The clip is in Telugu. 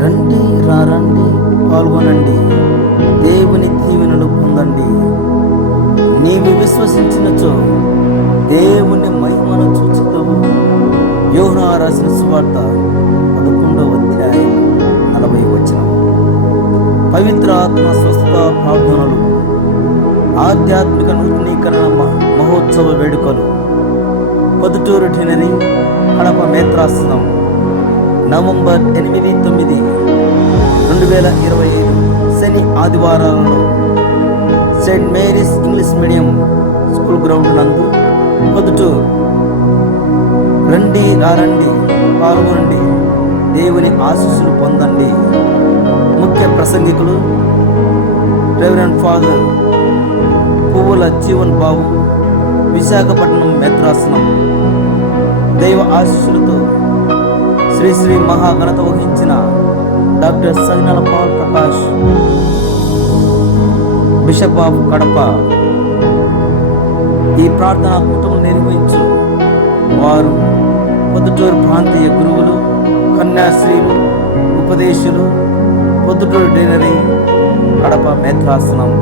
రండి పాల్గొనండి, దేవుని దీవెనలు పొందండి. నీవు విశ్వసించినచో దేవుని మహిమను చూచుతావు. యోహాను రాసిన సువార్త 11వ అధ్యాయం 40వ వచనం. పవిత్ర ఆత్మ స్వస్థత ప్రార్థనలు, ఆధ్యాత్మిక నూతనీకరణ మహోత్సవ వేడుకలు, పొద్దుటూరు డినరీ, కడప మేత్రాసనం, నవంబర్ 8, 9, 2025 శని ఆదివారాలలో saint Mary's English medium school ground నందు, పొద్దుటూరు. రండి పాల్గొనండి, దేవుని ఆశీస్సులు పొందండి. ముఖ్య ప్రసంగికులు రెవరెండ్ ఫాదర్ పువ్వుల జీవన్ బాబు, విశాఖపట్నం మేత్రాసనం. దైవ ఆశీస్సులతో శ్రీ మహాఘనత వహించిన doctor Saginala Pavan Prakash, bishop of Kadapa. ఈ ప్రార్థనా కూటములు నిర్వహించు వారు పొద్దుటూరు ప్రాంతీయ గురువులు, కన్యాశ్రీలు, ఉపదేశులు, పొద్దుటూరు డినరీ, కడప మేత్రాసనం.